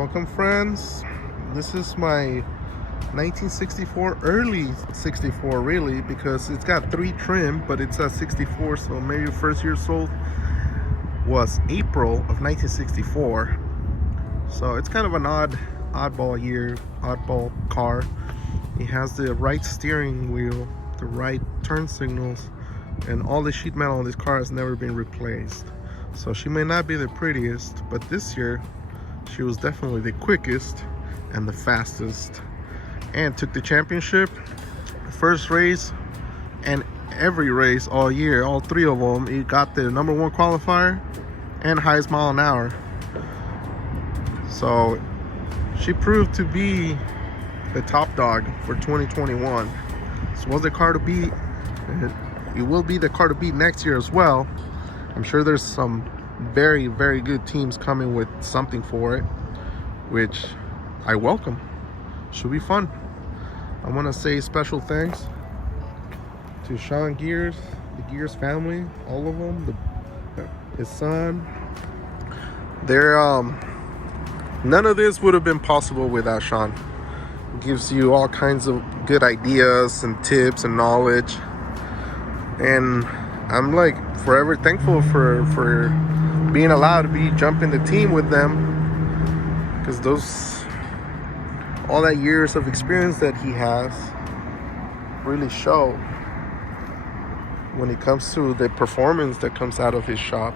Welcome, friends. This is my 1964, early 64 really, because it's got 3 trim, but it's a 64, so maybe first year sold was April of 1964. So it's kind of an oddball year, oddball car. It has the right steering wheel, the right turn signals, and all the sheet metal on this car has never been replaced. So she may not be the prettiest, but this year she was definitely the quickest and the fastest, and took the championship, first race, and every race all year, all 3 of them. It got the #1 qualifier and highest mile an hour. So she proved to be the top dog for 2021. So was the car to beat. It will be the car to beat next year as well. I'm sure there's some very, very good teams coming with something for it, which I welcome. Should be fun. I want to say special thanks to Sean Gears, the Gears family, all of them, his son. They're none of this would have been possible without Sean. He gives you all kinds of good ideas and tips and knowledge, and I'm like forever thankful for being allowed to be jumping the team with them, because all that years of experience that he has really show when it comes to the performance that comes out of his shop.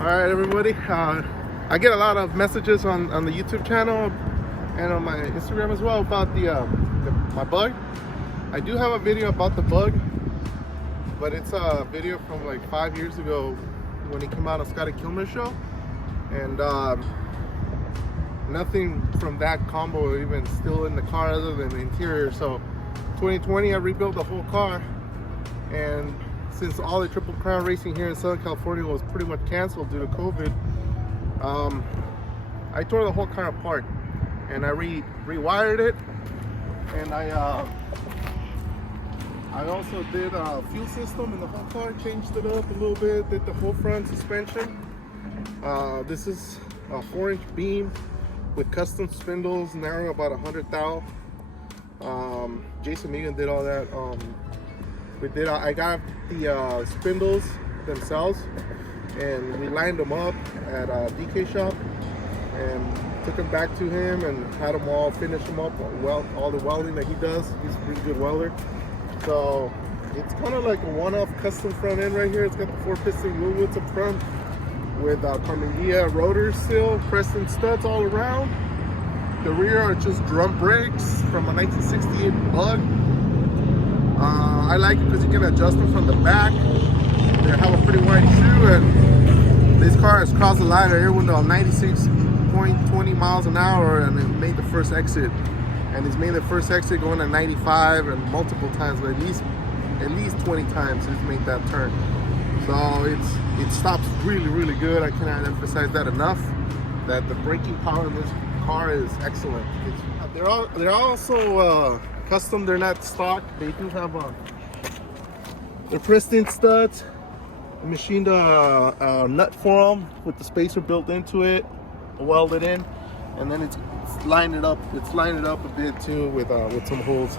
All right, everybody. I get a lot of messages on the YouTube channel and on my Instagram as well about my bug. I do have a video about the bug, but it's a video from like 5 years ago when he came out on Scotty Kilmer's show, and nothing from that combo even still in the car other than the interior. So 2020, I rebuilt the whole car, and since all the Triple Crown racing here in Southern California was pretty much canceled due to COVID, I tore the whole car apart, and I rewired it, and I also did a fuel system in the whole car, changed it up a little bit, did the whole front suspension. This is a 4-inch beam with custom spindles, narrow about 100 thou. Jason Megan did all that. I got the spindles themselves, and we lined them up at a DK shop and took them back to him and had them all finish them up, all the welding that he does. He's a pretty good welder. So it's kind of like a one-off custom front end right here. It's got the 4-piston wheel widths up front with Carmendia rotors still, Preston studs all around. The rear are just drum brakes from a 1968 Bug. I like it because you can adjust them from the back. They have a pretty wide shoe, and this car has crossed the line here with 96.20 miles an hour, and it made the first exit. And it's made the first exit going at 95, and multiple times, but at least 20 times it's made that turn. So it stops really, really good. I cannot emphasize that enough, that the braking power in this car is excellent. They're also custom. They're not stock. They do have they're pressed-in studs. I machined a nut for them with the spacer built into it, welded in, and then it's lined it up. It's lined it up a bit too with some holes.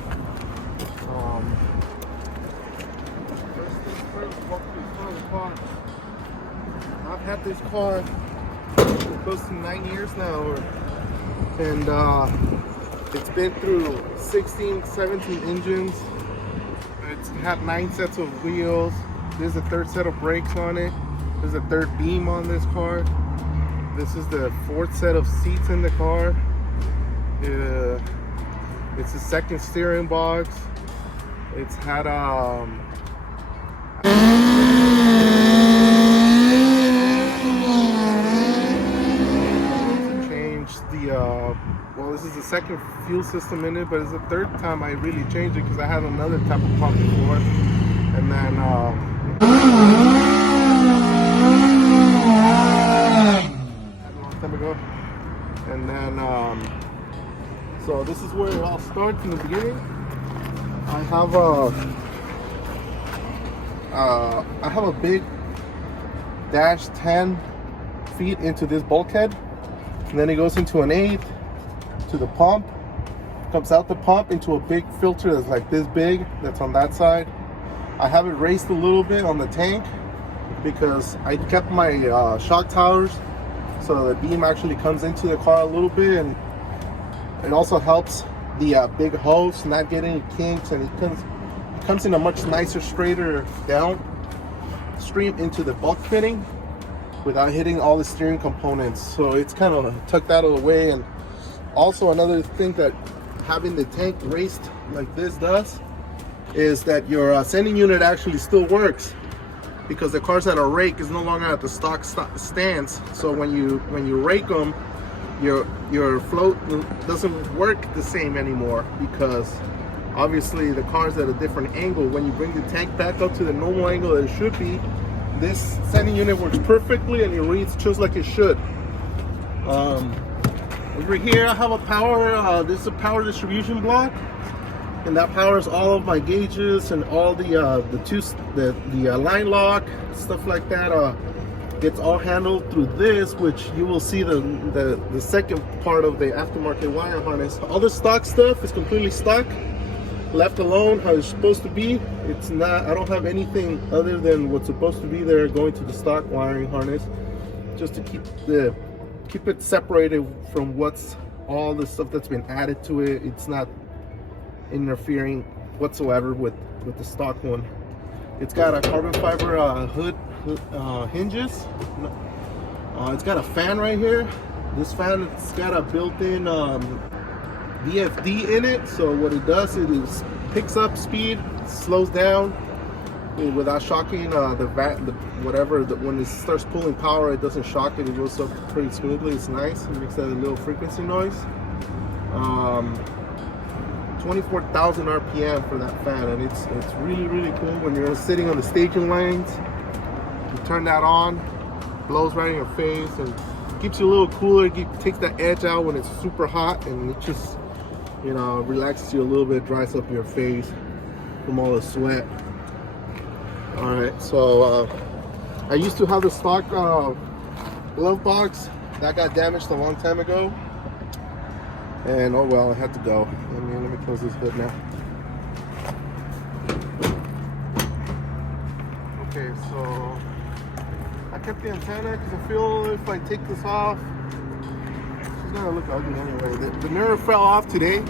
I've had this car for close to 9 years now, and it's been through 16, 17 engines. It's had 9 sets of wheels. There's a 3rd set of brakes on it. There's a third beam on this car. This is the fourth set of seats in the car. It's the second steering box. It's had changed the well, this is the second fuel system in it, but it's the third time I really changed it because I had another type of pump before. And then a long time ago. And then so this is where it all starts in the beginning. I have a big dash 10 feet into this bulkhead, and then it goes into an 8 to the pump, comes out the pump into a big filter that's like this big, that's on that side. I have it raised a little bit on the tank because I kept my shock towers so the beam actually comes into the car a little bit, and it also helps the big hose not get any kinks, and it comes in a much nicer, straighter down stream into the bulk fitting without hitting all the steering components. So it's kind of tucked out of the way. And also another thing that having the tank raised like this does is that your sending unit actually still works, because the cars at a rake is no longer at the stock stance. So when you rake them, your float doesn't work the same anymore, because obviously the car's at a different angle. When you bring the tank back up to the normal angle that it should be, this sending unit works perfectly and it reads just like it should. Over here I have a power, this is a power distribution block, and that powers all of my gauges and all the line lock, stuff like that. It's all handled through this, which you will see the second part of the aftermarket wire harness. All the stock stuff is completely stock, left alone how it's supposed to be. It's not, I don't have anything other than what's supposed to be there going to the stock wiring harness, just to keep it separated from what's all the stuff that's been added to it. It's not interfering whatsoever with the stock one. It's got a carbon fiber hood hinges. It's got a fan right here. This fan, it's got a built-in VFD in it. So what it does is it picks up speed, slows down without shocking when it starts pulling power, it doesn't shock it. It goes up pretty smoothly. It's nice. It makes that a little frequency noise. 24,000 RPM for that fan, and it's really, really cool. When you're sitting on the staging lanes, you turn that on, blows right in your face, and keeps you a little cooler. Takes that edge out when it's super hot, and it just, relaxes you a little bit, dries up your face from all the sweat. All right, so I used to have the stock glove box that got damaged a long time ago, and oh well, I had to go. Let me close this hood now. Okay, so I kept the antenna because I feel if I take this off, she's gonna look ugly anyway. The mirror fell off today,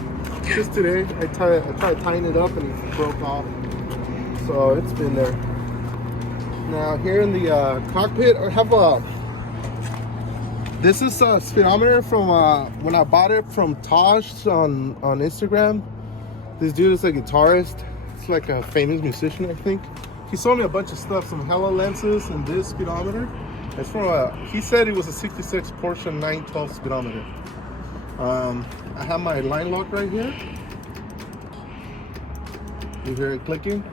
just today. I tried tying it up and it broke off, so it's been there. Now here in the cockpit, I have this is a speedometer from when I bought it from Tosh on Instagram. This dude is a guitarist. It's like a famous musician, I think. He sold me a bunch of stuff, some hella lenses and this speedometer. It's from he said it was a 66 Porsche 912 speedometer. I have my line lock right here. You hear it clicking?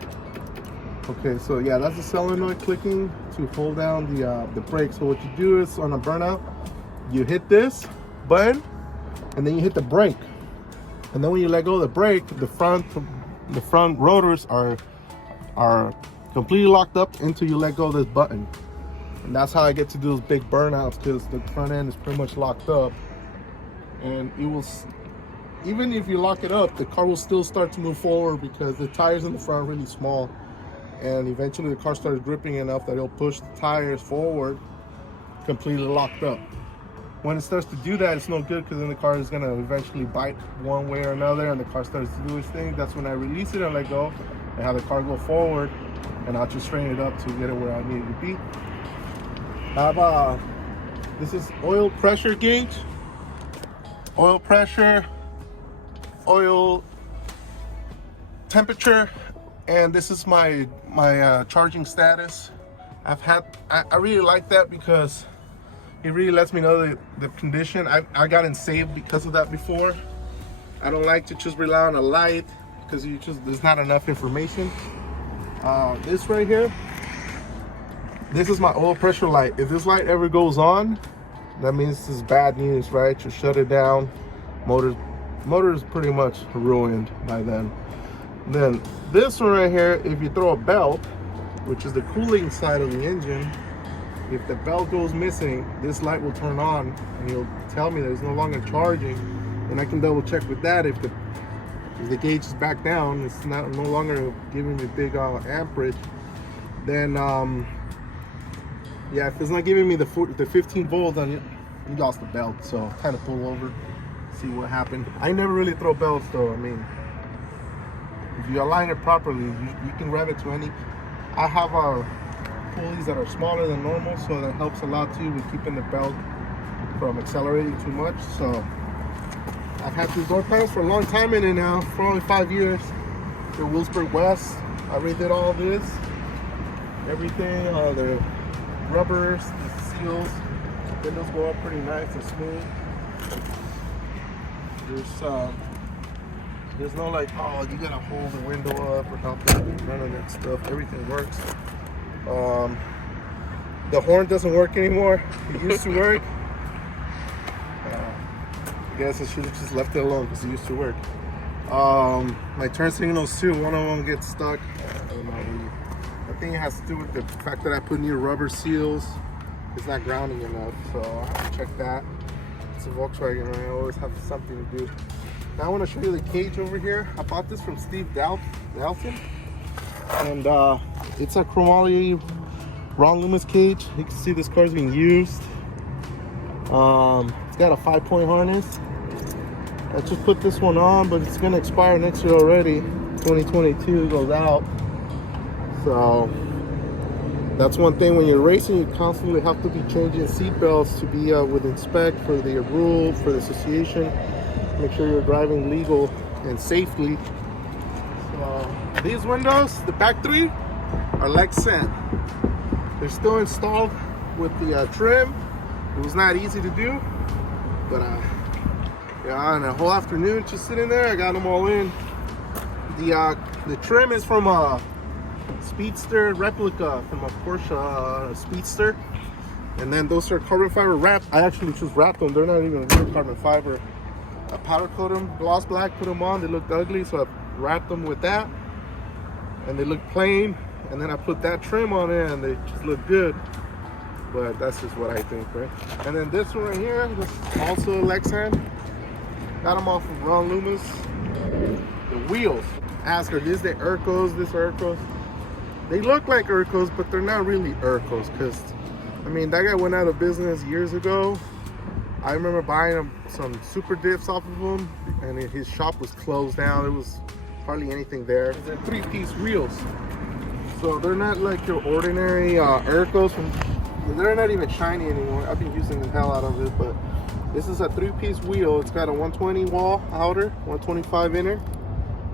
Okay, so yeah, that's the solenoid clicking to hold down the brake. So what you do is on a burnout, you hit this button and then you hit the brake. And then when you let go of the brake, the front rotors are completely locked up until you let go of this button. And that's how I get to do those big burnouts, because the front end is pretty much locked up. And it will, even if you lock it up, the car will still start to move forward because the tires in the front are really small. And eventually the car starts gripping enough that it'll push the tires forward, completely locked up. When it starts to do that, it's no good, because then the car is going to eventually bite one way or another, and the car starts to do its thing. That's when I release it and let go and have the car go forward, and I'll just straighten it up to get it where I need it to be. I have this is oil pressure gauge, oil pressure, oil temperature, and this is my charging status. I really like that because it really lets me know the condition. I got it saved because of that before. I don't like to just rely on a light because there's not enough information. This right here, this is my oil pressure light. If this light ever goes on, that means this is bad news, right? Just shut it down. Motor is pretty much ruined by then. Then this one right here, if you throw a belt, which is the cooling side of the engine, if the belt goes missing, this light will turn on and it'll tell me that it's no longer charging, and I can double check with that. If the gauge is back down, it's no longer giving me big amperage, then yeah, if it's not giving me the 15 volts, then you lost the belt. So kind of pull over, see what happened. I never really throw belts though. I mean, if you align it properly, you can rev it to any. I have pulleys that are smaller than normal, so that helps a lot too with keeping the belt from accelerating too much. So I've had these door panels for a long time in it now, for only 5 years. The Wilsburg West, I redid all this, everything, the rubbers, the seals, windows go up pretty nice and smooth. There's no like, oh, you gotta hold the window up or nothing. None of that stuff. Everything works. The horn doesn't work anymore. It used to work. I guess I should have just left it alone because it used to work. My turn signals too, one of them gets stuck. I don't know. I think it has to do with the fact that I put new rubber seals. It's not grounding enough, so I have to check that. It's a Volkswagen, right? I always have something to do. Now I want to show you the cage over here. I bought this from Steve Dalton, and it's a chromoly Ron Loomis cage. You can see this car's being used. It's got a 5-point harness. I just put this one on, but it's gonna expire next year already. 2022 goes out. So that's one thing when you're racing, you constantly have to be changing seat belts to be with inspect for the rule, for the association. Make sure you're driving legal and safely. So these windows, the back three, are like sent. They're still installed with the trim. It was not easy to do, but yeah, and a whole afternoon just sitting there, I got them all in. The trim is from a Speedster replica, from a Porsche Speedster, and then those are carbon fiber wrapped. I actually just wrapped them. They're not even real carbon fiber. I powder coat them, gloss black, put them on. They looked ugly, so I wrapped them with that, and they look plain. And then I put that trim on it, and they just look good. But that's just what I think, right? And then this one right here, this is also a Lexan. Got them off of Ron Loomis. The wheels, ask her, this the Urcos, this Urcos. They look like Urcos, but they're not really Urcos, because I mean, that guy went out of business years ago. I remember buying him some super dips off of him, and his shop was closed down. There was hardly anything there. They're 3-piece wheels, so they're not like your ordinary Urcos. They're not even shiny anymore. I've been using the hell out of it, but this is a 3-piece wheel. It's got a 120 wall outer, 125 inner,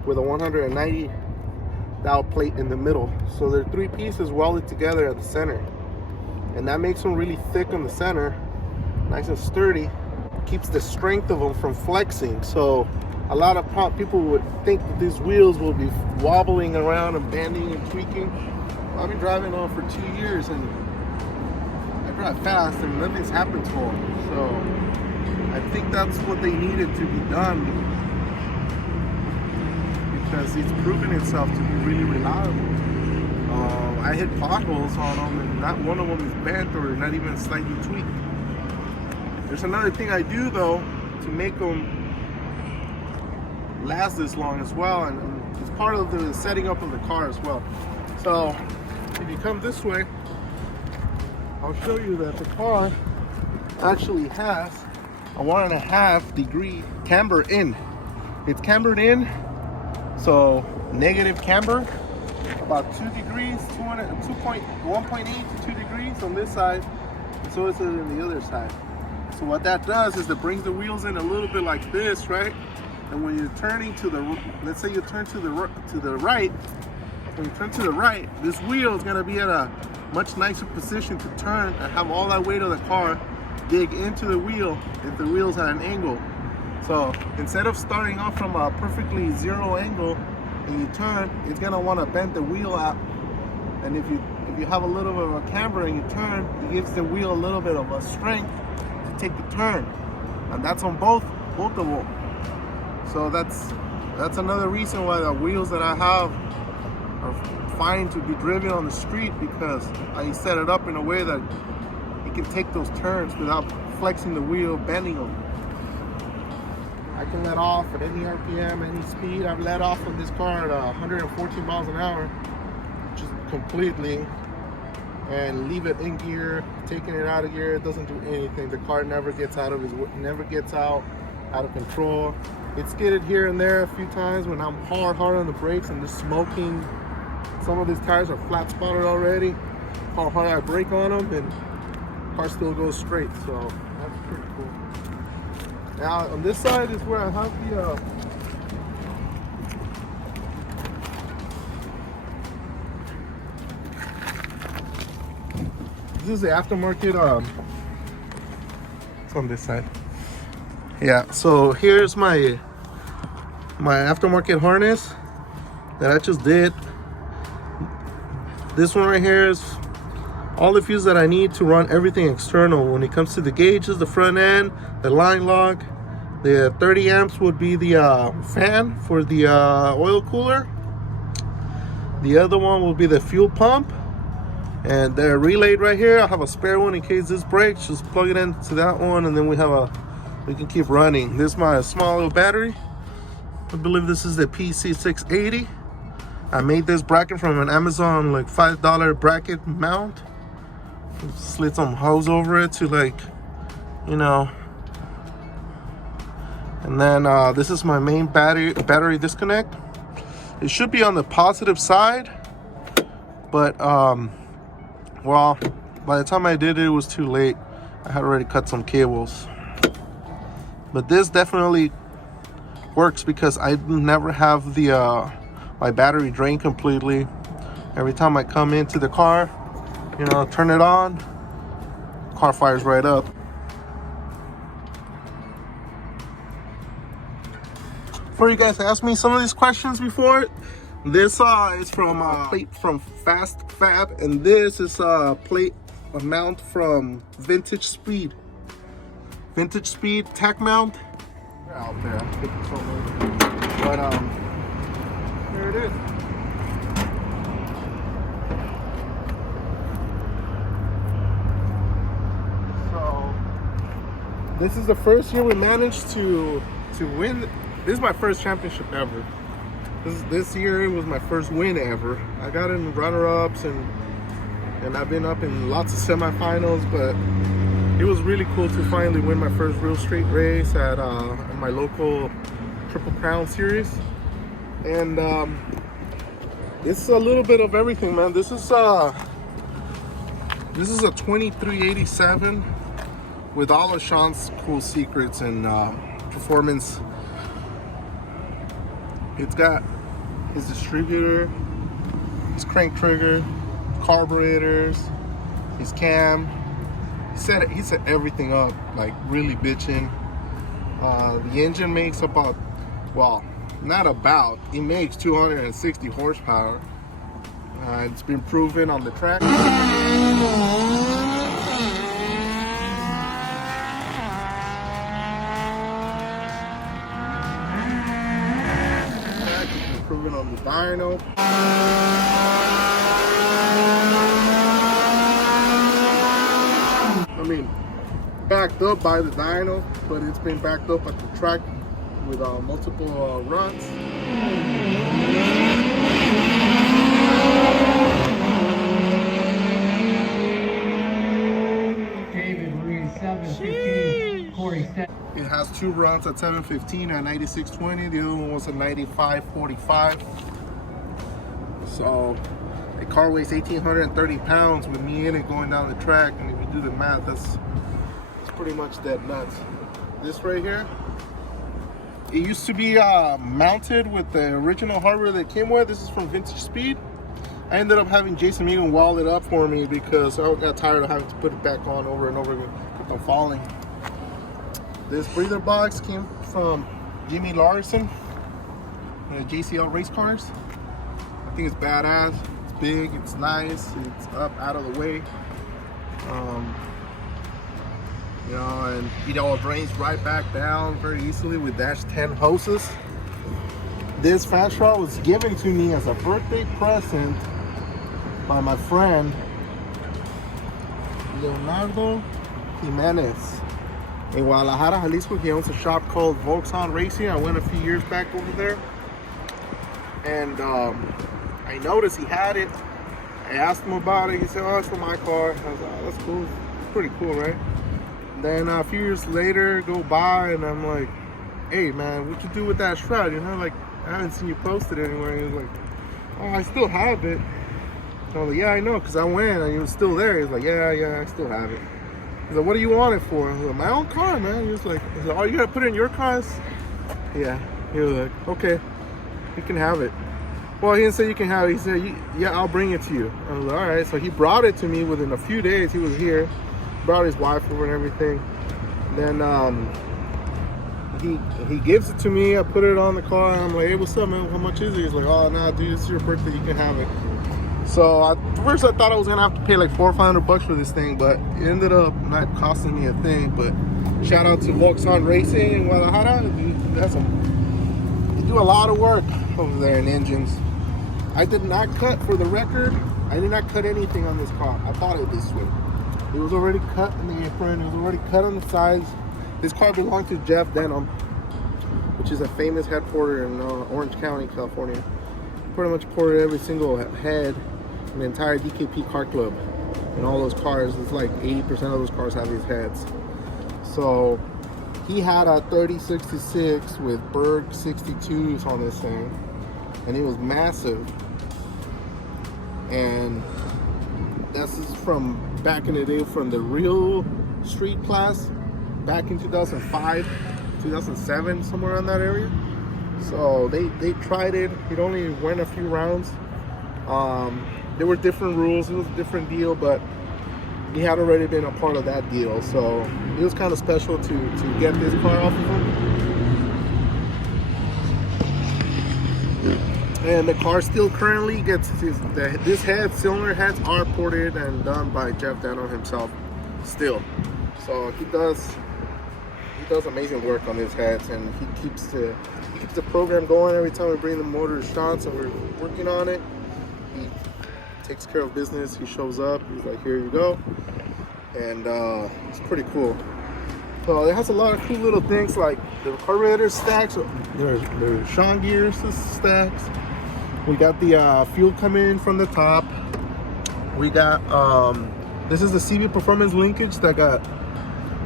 with a 190 dowel plate in the middle. So they're 3 pieces welded together at the center, and that makes them really thick on the center, nice and sturdy. Keeps the strength of them from flexing. So a lot of people would think that these wheels will be wobbling around and bending and tweaking. I've been driving on for 2 years, and I drive fast and nothing's happened to them. So I think that's what they needed to be done, because it's proven itself to be really reliable. I hit potholes on them, and not one of them is bent or not even slightly tweaked. There's another thing I do though to make them last this long as well, and it's part of the setting up of the car as well. So if you come this way, I'll show you that the car actually has a 1.5 degree camber in. It's cambered in, so negative camber, about 2 degrees, 1.8 to 2 degrees on this side, So is it on the other side. So what that does is it brings the wheels in a little bit like this, right? And when you're turning to the, let's say you turn to the right, when you turn to the right, this wheel is gonna be at a much nicer position to turn and have all that weight of the car dig into the wheel if the wheel's at an angle. So instead of starting off from a perfectly zero angle and you turn, it's gonna want to bend the wheel out. And if you have a little bit of a camber and you turn, it gives the wheel a little bit of a strength to take the turn. And that's on both of them. So that's another reason why the wheels that I have are fine to be driven on the street, because I set it up in a way that it can take those turns without flexing the wheel, bending them. I can let off at any RPM, any speed. I've let off on this car at 114 miles an hour, just completely, and leave it in gear, taking it out of gear. It doesn't do anything. The car never gets out of control. It's skidded here and there a few times when I'm hard on the brakes and just smoking. Some of these tires are flat spotted already. How hard I brake on them, and the car still goes straight. So that's pretty cool. Now on this side is where I have the this is the aftermarket. It's on this side. Yeah. So here's my aftermarket harness that I just did. This one right here is all the fuse that I need to run everything external. When it comes to the gauges, the front end, the line lock, the 30 amps would be the fan for the oil cooler. The other one will be the fuel pump. And they're relayed right here. I have a spare one in case this breaks. Just plug it into that one, and then we can keep running. This is my small little battery. I believe this is the PC680. I made this bracket from an Amazon like $5 bracket mount. Slid some hose over it to, like, you know. And then this is my main battery disconnect. It should be on the positive side, but well, by the time I did it, it was too late. I had already cut some cables. But this definitely works because I never have the my battery drain completely. Every time I come into the car, you know, turn it on, car fires right up. For you guys to ask me some of these questions before, this is from a plate from Fast Fab, and this is a plate, a mount from Vintage Speed tack mount. They're out there, I'm taking so much. But here it is. So this is the first year we managed to win. This is my first championship ever. This year it was my first win ever. I got in runner-ups and I've been up in lots of semifinals, but it was really cool to finally win my first real street race at my local Triple Crown series. And it's a little bit of everything, man. This is a 2387 with all of Sean's cool secrets and performance. It's got his distributor, his crank trigger, carburetors, his cam. He set everything up like really bitchin'. The engine makes about, well, not about, it makes 260 horsepower. It's been proven on the track. Proven on the dyno. I mean, backed up by the dyno, but it's been backed up at the track with multiple runs. David Reed 715, Corey 7. It has two runs at 715 and 9620. The other one was a 9545. So the car weighs 1,830 pounds with me in it going down the track. And if you do the math, it's pretty much dead nuts. This right here, it used to be mounted with the original hardware that it came with. This is from Vintage Speed. I ended up having Jason Megan weld it up for me because I got tired of having to put it back on over and over again. Kept on falling. This breather box came from Jimmy Larson, JCL Race Cars. I think it's badass. It's big, it's nice, it's up out of the way. You know, and it all drains right back down very easily with dash 10 hoses. This fan shroud was given to me as a birthday present by my friend Leonardo Jimenez in Guadalajara, Jalisco. He owns a shop called Volkstroke Racing. I went a few years back over there, and I noticed he had it. I asked him about it. He said, "Oh, it's for my car." I was like, "Oh, that's cool. It's pretty cool, right?" Then a few years later, go by, and I'm like, "Hey, man, what you do with that shroud? You know, like, I haven't seen you post it anywhere." And he was like, "Oh, I still have it." So I was like, "Yeah, I know, because I went and it was still there." He's like, yeah, I still have it." He's like, "What do you want it for?" I was like, "My own car, man." He was like, "Oh, you gotta put it in your cars?" Yeah. He was like, "Okay, you can have it." Well, he didn't say you can have it. He said, "Yeah, I'll bring it to you." I was like, "All right." So he brought it to me within a few days. He was here, brought his wife over and everything. Then he gives it to me. I put it on the car, and I'm like, "Hey, what's up, man? How much is it?" He's like, "Oh, nah, dude, it's your birthday. You can have it." So at first I thought I was gonna have to pay like $400 or $500 for this thing, but it ended up not costing me a thing. But shout out to Volkstroke Racing in Guadalajara. They do a lot of work over there in engines. I did not cut, for the record, I did not cut anything on this car. I thought it this way. It was already cut in the apron. It was already cut on the sides. This car belonged to Jeff Denham, which is a famous head porter in Orange County, California. Pretty much ported every single head in the entire DKP car club. And all those cars, it's like 80% of those cars have these heads. So he had a 3066 with Berg 62s on this thing, and it was massive. And this is from back in the day, from the real street class, back in 2005, 2007, somewhere around that area. So they tried it. It only went a few rounds. There were different rules. It was a different deal, but he had already been a part of that deal. So it was kind of special to get this car off of him. And the car still currently gets this head, cylinder heads are ported and done by Jeff Denham himself still. So he does amazing work on his heads, and he keeps the program going every time we bring the motor to shots and we're working on it. He takes care of business. He shows up. He's like, "Here you go," and it's pretty cool. So it has a lot of cool little things like the carburetor stacks. There's Sean gears stacks. We got the fuel coming in from the top. We got this is the CV Performance linkage that got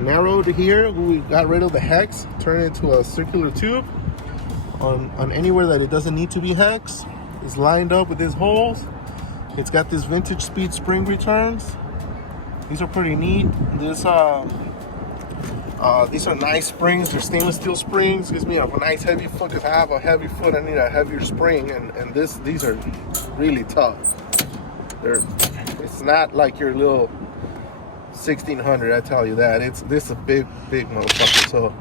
narrowed here. We got rid of the hex, turned it into a circular tube. On anywhere that it doesn't need to be hex, it's lined up with these holes. It's got this Vintage Speed spring returns. These are pretty neat. These are nice springs. They're stainless steel springs. Gives me a nice heavy foot. If I have a heavy foot, I need a heavier spring, and these are really tough. It's not like your little 1600, I tell you that. This is a big motherfucker. So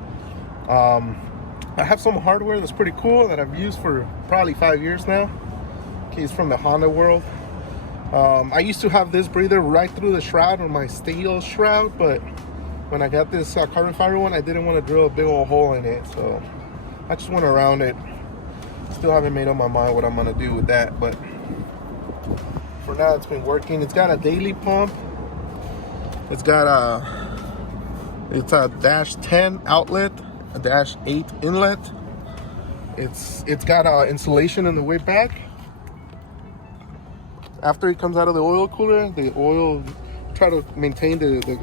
I have some hardware that's pretty cool that I've used for probably 5 years now. Okay, it's from the Honda world. I used to have this breather right through the shroud on my steel shroud, but when I got this carbon fiber one, I didn't want to drill a big old hole in it, so I just went around it. Still haven't made up my mind what I'm gonna do with that, but for now it's been working. It's got a daily pump. It's got a dash 10 outlet, a dash 8 inlet. It's got insulation in the way back. After it comes out of the oil cooler, the oil, try to maintain the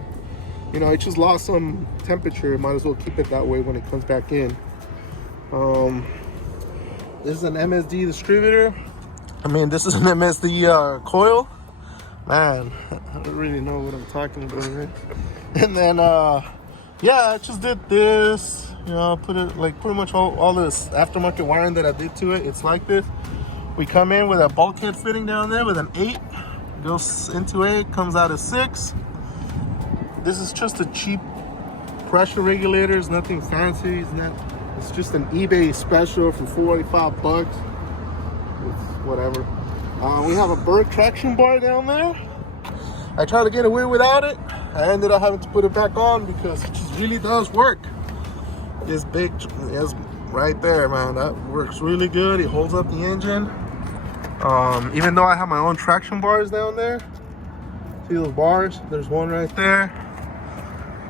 you know, it just lost some temperature. Might as well keep it that way when it comes back in. This is an MSD distributor. I mean, this is an MSD coil. Man, I don't really know what I'm talking about, right? And then, yeah, I just did this, you know, put it like pretty much all this aftermarket wiring that I did to it. It's like this. We come in with a bulkhead fitting down there with an 8, goes into 8, comes out as 6. This is just a cheap pressure regulator. It's nothing fancy. It's just an eBay special for 45 bucks. It's whatever. We have a bird traction bar down there. I tried to get away without it. I ended up having to put it back on because it just really does work. This big is right there, man. That works really good. It holds up the engine. Even though I have my own traction bars down there. See those bars? There's one right there.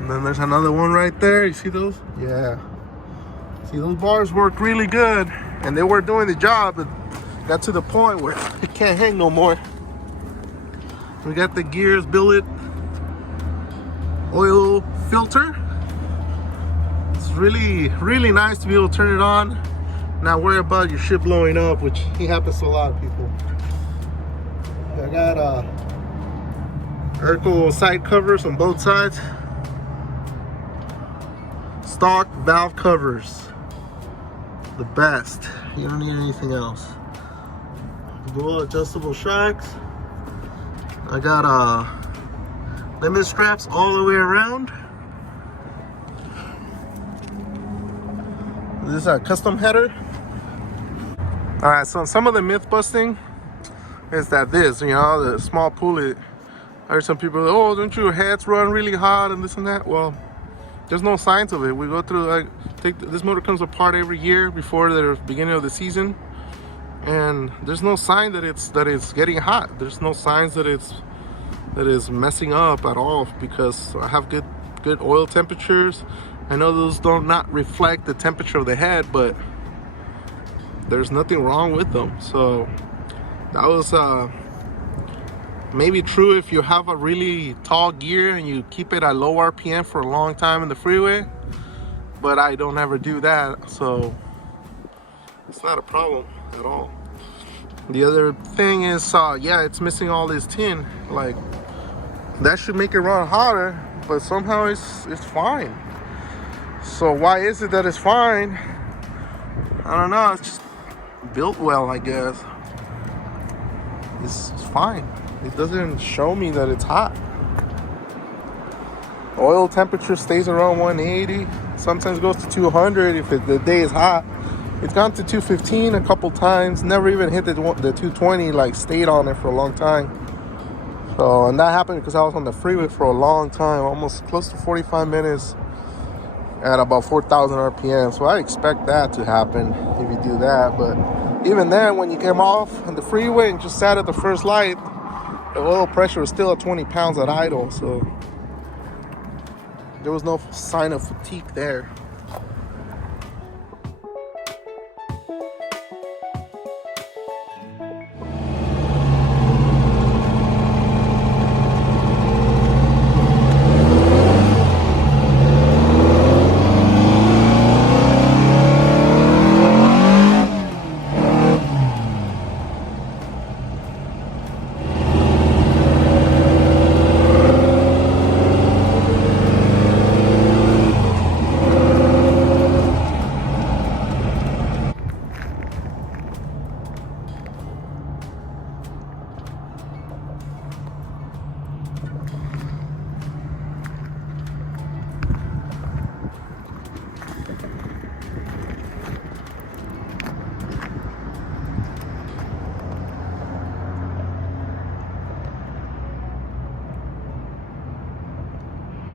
And then there's another one right there. You see those? Yeah. See, those bars work really good. And they were doing the job, but got to the point where it can't hang no more. We got the Gears billet oil filter. It's really, really nice to be able to turn it on. Not worry about your shit blowing up, which happens to a lot of people. I got Urkel side covers on both sides. Stock valve covers. The best. You don't need anything else. Dual adjustable shocks. I got limit straps all the way around. This is a custom header. All right, so some of the myth busting is that this, you know, the small pulley. I heard some people, oh, don't your heads run really hot and this and that? Well, there's no signs of it. We go through, like, this motor comes apart every year before the beginning of the season, and there's no sign that it's getting hot. There's no signs that it's messing up at all, because I have good oil temperatures. I know those do not reflect the temperature of the head, but there's nothing wrong with them. So that was maybe true if you have a really tall gear and you keep it at low RPM for a long time in the freeway, but I don't ever do that, so it's not a problem at all. The other thing is, yeah, it's missing all this tin. Like, that should make it run hotter, but somehow it's fine. So why is it that it's fine? I don't know. It's just built well, I guess. It's fine. It doesn't show me that it's hot. Oil temperature stays around 180. Sometimes goes to 200 if the day is hot. It's gone to 215 a couple times. Never even hit the 220. Like, stayed on it for a long time. So, and that happened because I was on the freeway for a long time, almost close to 45 minutes at about 4,000 RPM. So I expect that to happen if you do that. But even then, when you came off on the freeway and just sat at the first light, the oil pressure was still at 20 pounds at idle. So there was no sign of fatigue there.